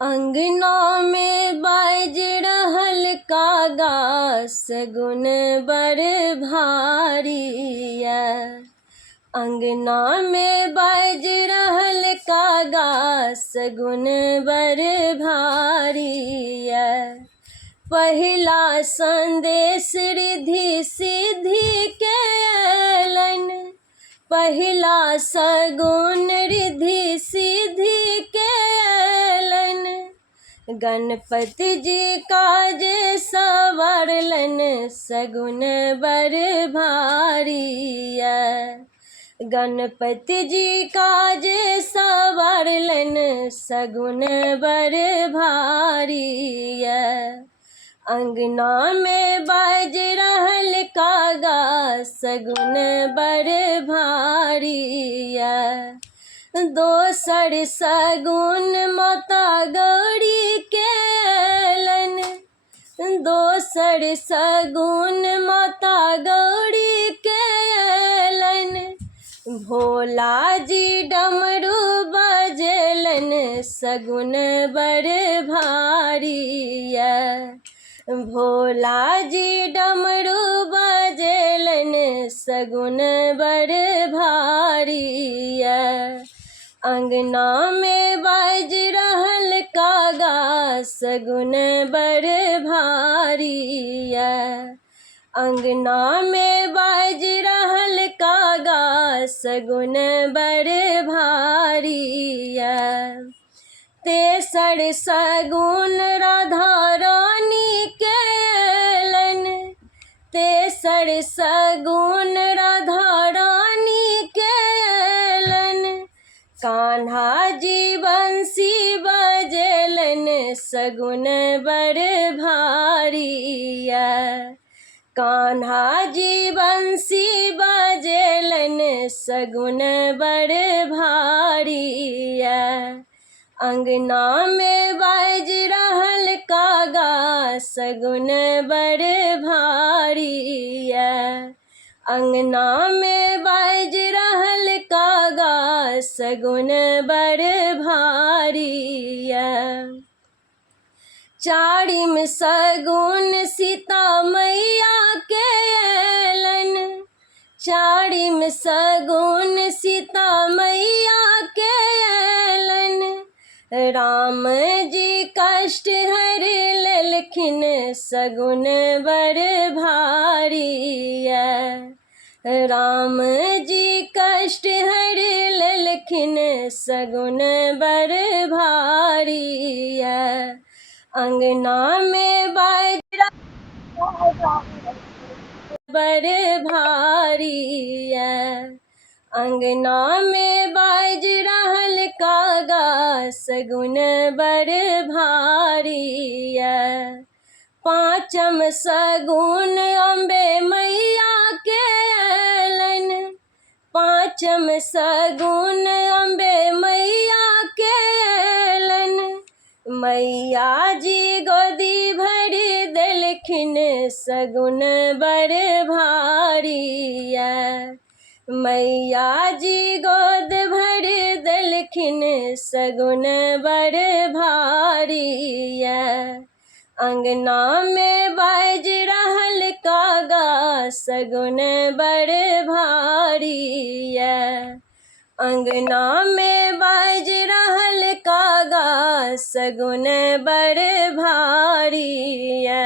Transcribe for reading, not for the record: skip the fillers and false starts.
अंगना में बाज रहल कागा सगुन बर भारी है। अंगना में बाज रहल कागा सगुन बर भारी है। पहिला संदेश रिद्धि सिद्धि के अयलन, पहिला सगुन रिद्धि सिद्धि के अयलन। गणपति जी काज सवारलन सगुन बर भारी है। गणपति जी काज सवारलन सगुन बर भारी है। अंगना में बाज रहल कागा सगुन बर भारी है। दोसर सगुन माता गौरी के अयलन, दोसर सगुन माता गौरी के अयलन। भोला जी डमरू बजेलन सगुन बर भारी है। भोला जी डमरू बजेलन सगुन बर भारी है। अंगना में बाज रहल कागा सगुन बर भारी है। अंगना में बाज रहल कागा सगुन बर भारी है। तेसर सगुन राधा रानी के अयलन, तेसर सगुन राधा रानी के अयलन। कान्हा जी बंसी बजेलन सगुन बर भारी है। कान्हा जी बंसी बजेलन सगुन बर भारी है। अंगना में बाज रहल कागा सगुन बर भारी है। अंगना में बाज रहल कागा सगुन बर भारी है। चारिम सगुन सीता मैया के अयलन, चारिम सगुन सीता मैया के अयलन। राम जी कष्ट हर लेलखिन सगुन बर भारी है। राम जी कष्ट हर लेलखिन सगुन बर भारी है। अंगना में बाज बर भारी है। अंगना में बाज रहल कागा सगुन बर भारी है। पाँचम सगुन अम्बे मैया के अयलन, पाँचम सगुन अम्बे मैया के अयलन। मैया जी गोदी भरी देलखिन सगुन बर भारी है। मैया जी गोद भर देलखिन सगुन बर भारी है। अंगना में बाज रहल कागा सगुन बर भारी है। अंगना में बाज रहल कागा सगुन बर भारी है।